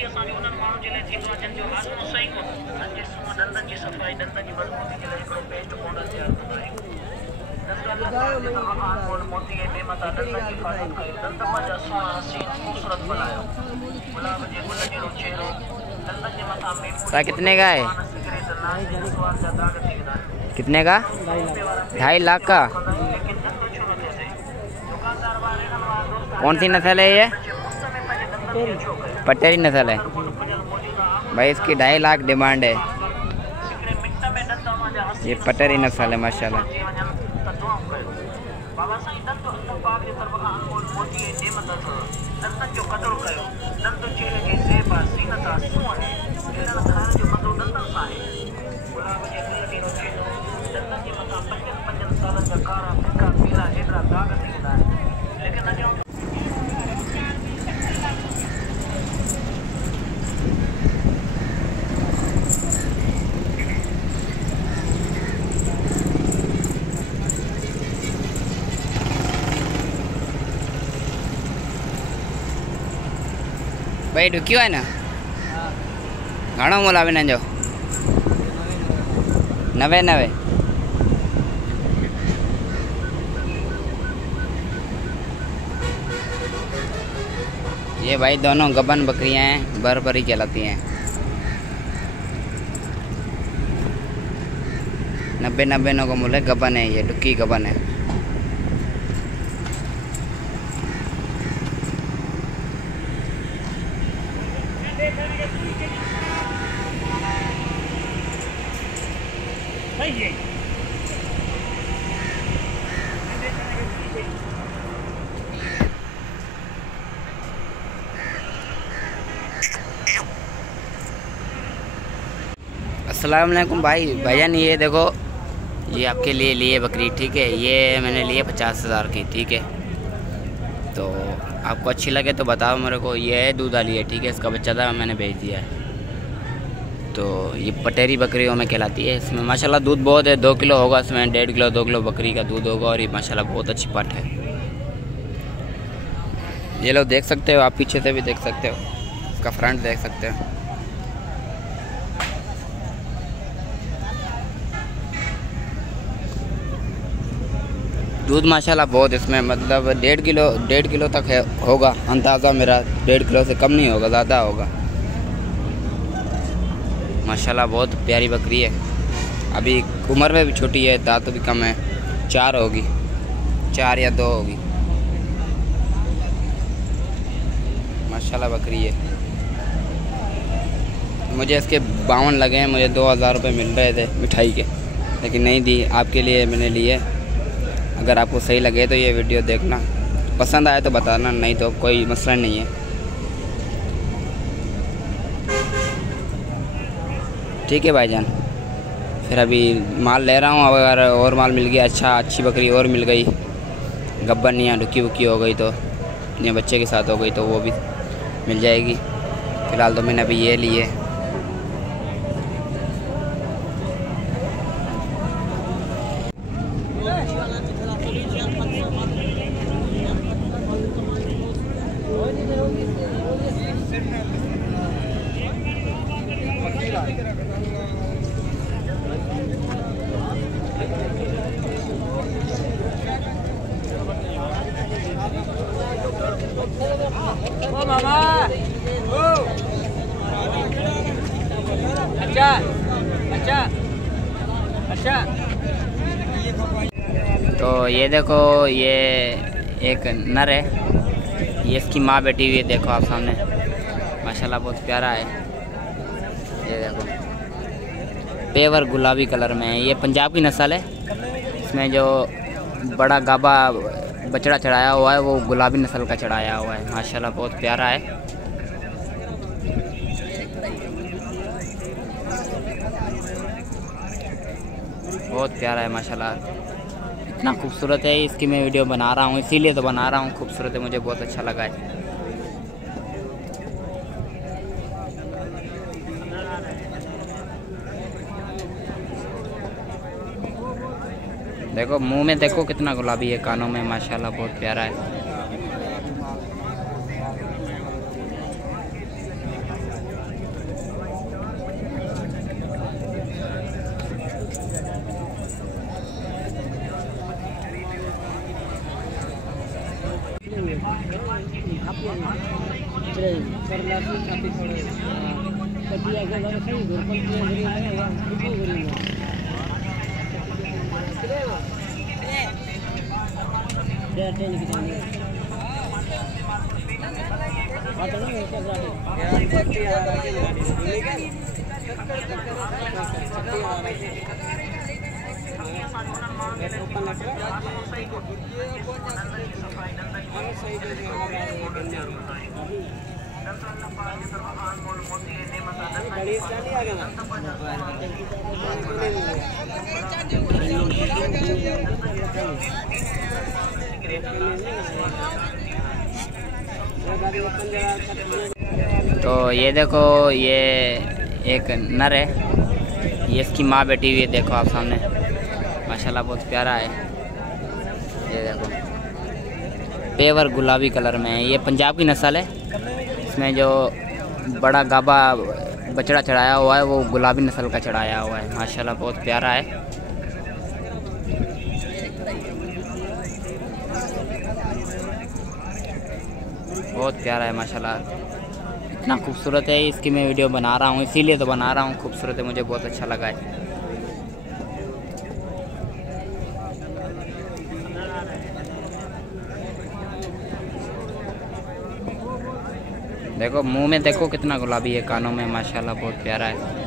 मोती असांजो उन्हनि माण्हुनि जे लाइ थींदो आहे जिन जो हाज़मो सही कोन हूंदो जे सूंहं दंदनि जी सफ़ाई दंदनि जी मज़बूती जे लाइ हिकिड़ो पेस्ट पाउडर तयारु कंदा आहियूं। मोती ऐं नेमत दंदनि जी हिफ़ाज़त कयो, दंद पंहिंजा सुहिणा हसीन ख़ूबसूरत बनायो। गुलाब जे गुल जहिड़ो चहिरो दंदनि जे मथां मेमू कितने का है? कितने का? 2.5 लाख का। कौन सी नस्ल है ये? पटेरी नस्ल है भाई। इसकी 2.5 लाख डिमांड है। ये पटेरी नस्ल है माशाल्लाह। भाई ढुकियो है ना घणो मोल आहे हिननि जो? 90। ये भाई दोनों गबन बकरियां हैं, बरबरी कहलाती हैं। 90 का मूल्य गबन है, ये डुक्की गबन है। अस्सलाम वालेकुम भाईजान, ये देखो ये आपके लिए बकरी, ठीक है। ये मैंने लिए 50,000 की, ठीक है। तो आपको अच्छी लगे तो बताओ मेरे को। ये दूध वाली है, ठीक है। इसका बच्चा था, मैंने भेज दिया है। तो ये पटेरी बकरियों में कहलाती है। इसमें माशाल्लाह दूध बहुत है, 2 किलो होगा इसमें, 1.5 किलो 2 किलो बकरी का दूध होगा। और ये माशाल्लाह बहुत अच्छी पट है। ये लोग देख सकते हो, आप पीछे से भी देख सकते हो, इसका फ्रंट देख सकते हो। दूध माशाल्लाह बहुत इसमें, मतलब 1.5 किलो तक है होगा अंदाज़ा मेरा। 1.5 किलो से कम नहीं होगा, ज़्यादा होगा। माशाल्लाह बहुत प्यारी बकरी है। अभी उम्र में भी छोटी है, दांत भी कम है। 4 होगी, 4 या 2 होगी। माशाल्लाह बकरी है। मुझे इसके 52 लगे हैं। मुझे 2,000 रुपये मिल रहे थे मिठाई के, लेकिन नहीं दी। आपके लिए मैंने लिए। अगर आपको सही लगे तो ये वीडियो देखना, पसंद आए तो बताना, नहीं तो कोई मसला नहीं है, ठीक है भाईजान। फिर अभी माल ले रहा हूँ। अगर और माल मिल गया अच्छा, अच्छी बकरी और मिल गई, गब्बन या डुक्की वुक्की हो गई, तो या बच्चे के साथ हो गई, तो वो भी मिल जाएगी। फ़िलहाल तो मैंने अभी ये लिए। अच्छा। तो ये देखो, ये एक नर है, ये इसकी माँ बैठी हुई है, देखो आप सामने। माशाल्लाह बहुत प्यारा है। ये देखो पेवर गुलाबी कलर में है। ये पंजाब की नस्ल है। इसमें जो बड़ा गाबा बछड़ा चढ़ाया हुआ है वो गुलाबी नस्ल का चढ़ाया हुआ है। माशाल्लाह बहुत प्यारा है। बहुत प्यारा है माशाल्लाह, इतना खूबसूरत है। इसकी मैं वीडियो बना रहा हूँ, इसीलिए तो बना रहा हूँ। खूबसूरत है, मुझे बहुत अच्छा लगा है। देखो मुंह में देखो कितना गुलाबी है, कानों में माशाल्लाह बहुत प्यारा है। तो ये देखो, ये एक नर है, ये इसकी माँ बैठी हुई है, देखो आप सामने, माशाल्लाह बहुत प्यारा है। ये देखो पेवर गुलाबी कलर में है, ये पंजाब की नस्ल है। इसमें जो बड़ा गाबा बछड़ा चढ़ाया हुआ है वो गुलाबी नस्ल का चढ़ाया हुआ है, माशाल्लाह बहुत प्यारा है। बहुत प्यारा है माशाल्लाह, इतना खूबसूरत है। इसकी मैं वीडियो बना रहा हूँ, इसीलिए तो बना रहा हूँ, खूबसूरत है, मुझे बहुत अच्छा लगा है। देखो मुंह में देखो कितना गुलाबी है, कानों में माशाल्लाह बहुत प्यारा है।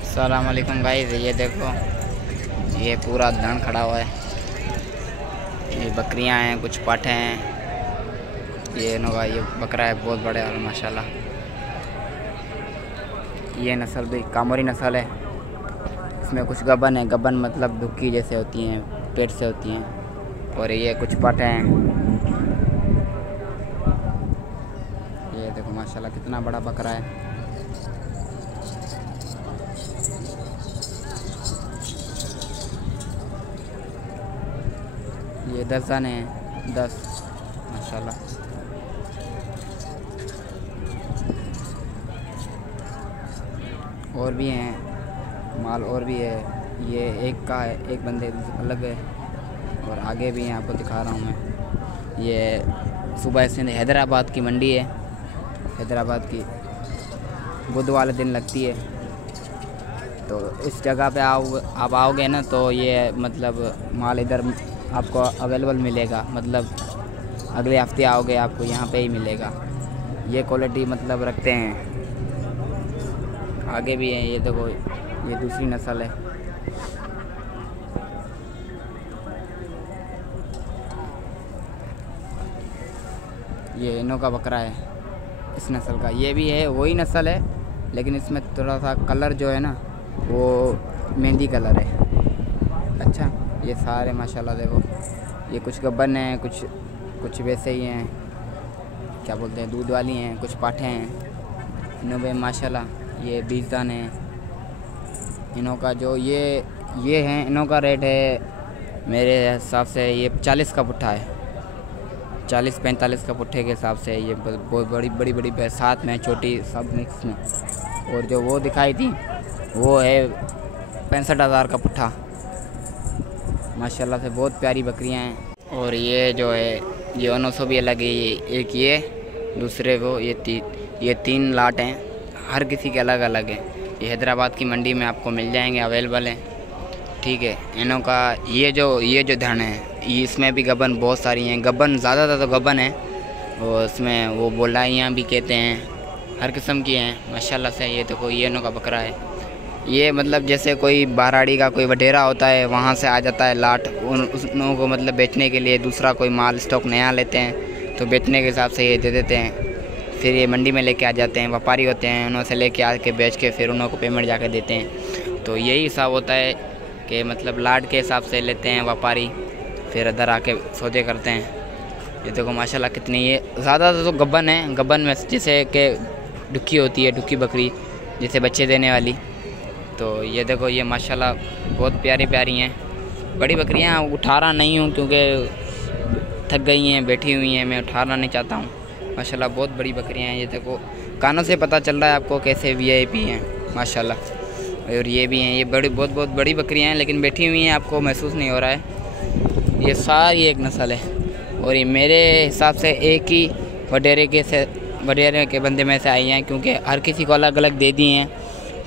अस्सलाम वालेकुम गाइस, ये देखो ये पूरा धन खड़ा हुआ है, ये बकरियां हैं, कुछ पाठे हैं, ये इनका ये बकरा है बहुत बड़े वाला माशाल्लाह। ये नस्ल भी कामोरी नस्ल है, इसमें कुछ गबन है, गबन मतलब दुक्की जैसे होती हैं, पेट से होती हैं, और ये कुछ पाठे हैं। ये देखो माशाल्लाह कितना बड़ा बकरा है। ये 10 दाने हैं, 10 माशाल्लाह। और भी हैं माल, और भी है, ये एक का है, एक बंदे अलग है, और आगे भी हैं, आपको दिखा रहा हूँ मैं। ये सुबह से हैदराबाद की मंडी है, हैदराबाद की बुध वाले दिन लगती है। तो इस जगह पे आप आओगे ना तो ये मतलब माल इधर आपको अवेलेबल मिलेगा, मतलब अगले हफ्ते आओगे आपको यहाँ पे ही मिलेगा। ये क्वालिटी मतलब रखते हैं। आगे भी है, ये देखो ये दूसरी नस्ल है। ये इनों का बकरा है, इस नस्ल का। ये भी है, वही नस्ल है, लेकिन इसमें थोड़ा सा कलर जो है ना वो मेहंदी कलर है। अच्छा, ये सारे माशाल्लाह देखो, ये कुछ गब्बन हैं, कुछ वैसे ही हैं, क्या बोलते हैं, दूध वाली हैं, कुछ पाठे हैं। इनों में माशाल्लाह ये 20 दाने हैं। इनों का जो ये हैं, इनों का रेट है मेरे हिसाब से ये 40 का पुट्ठा है, 40-45 का पुट्ठे के हिसाब से। ये बहुत बड़ी साथ में छोटी सब मिक्स में। और जो वो दिखाई थी वो है 65,000 का पुट्ठा, माशाल्लाह से बहुत प्यारी बकरियां हैं। और ये जो है ये 900 भी अलग है, एक ये दूसरे वो ये 3 लाट हैं, हर किसी के अलग अलग हैं। ये हैदराबाद की मंडी में आपको मिल जाएंगे, अवेलेबल हैं, ठीक है। इनों का ये जो धन है, इसमें भी गबन बहुत सारी हैं, गबन ज़्यादातर तो गबन है, और उसमें वो बोलाइयाँ भी कहते हैं, हर किस्म की हैं माशाल्लाह से। ये देखो ये इनों का बकरा है, ये मतलब जैसे कोई बाराड़ी का कोई वडेरा होता है, वहाँ से आ जाता है लाट, उन को मतलब बेचने के लिए दूसरा कोई माल स्टॉक नया लेते हैं तो बेचने के हिसाब से ये दे देते हैं। फिर ये मंडी में लेके आ जाते हैं, व्यापारी होते हैं, उन्हों से लेके आके बेच के फिर उन्हों को पेमेंट जाके देते हैं। तो यही हिसाब होता है कि मतलब लाट के हिसाब से लेते हैं व्यापारी, फिर इधर आके सौदे करते हैं। ये देखो माशाल्लाह कितनी, ये ज़्यादातर तो गब्बन है, गब्बन में जैसे कि डुक्की होती है, डुक्की बकरी जैसे बच्चे देने वाली। तो ये देखो ये माशाल्लाह बहुत प्यारी हैं, बड़ी बकरियां। उठा रहा नहीं हूँ क्योंकि थक गई हैं, बैठी हुई हैं, मैं उठाना नहीं चाहता हूँ। माशाल्लाह बहुत बड़ी बकरियां हैं। ये देखो कानों से पता चल रहा है आपको कैसे VIP हैं माशाल्लाह। और ये भी हैं, ये बहुत बड़ी बकरियां हैं, लेकिन बैठी हुई हैं, आपको महसूस नहीं हो रहा है। ये सारी एक नस्ल है और ये मेरे हिसाब से एक ही वडेरे के बंदे में से आई हैं, क्योंकि हर किसी को अलग अलग दे दी हैं।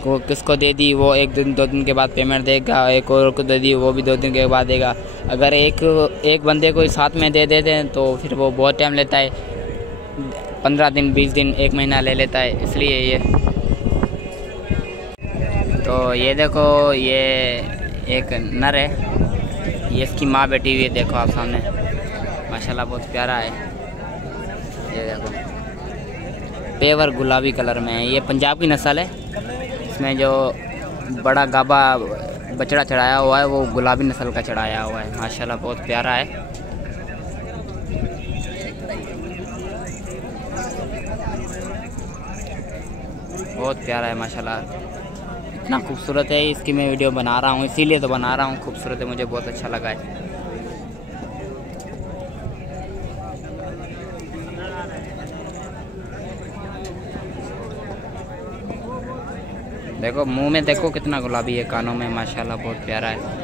को किसको दे दी वो 1-2 दिन के बाद पेमेंट देगा, एक और को दे दी वो भी 2 दिन के बाद देगा। अगर एक बंदे को साथ में दे देते हैं तो फिर वो बहुत टाइम लेता है, 15 दिन 20 दिन 1 महीना ले लेता है, इसलिए ये। तो ये देखो ये एक नर है, ये इसकी माँ बैठी हुई है, देखो आप सामने माशाल्लाह बहुत प्यारा है। ये देखो पेवर गुलाबी कलर में है, ये पंजाब की नस्ल है। इसमें जो बड़ा गाबा बछड़ा चढ़ाया हुआ है वो गुलाबी नस्ल का चढ़ाया हुआ है, माशाल्लाह बहुत प्यारा है। बहुत प्यारा है माशाल्लाह, इतना खूबसूरत है। इसकी मैं वीडियो बना रहा हूँ, इसीलिए तो बना रहा हूँ, खूबसूरत है, मुझे बहुत अच्छा लगा है। देखो मुंह में देखो कितना गुलाबी है, कानों में माशाल्लाह बहुत प्यारा है।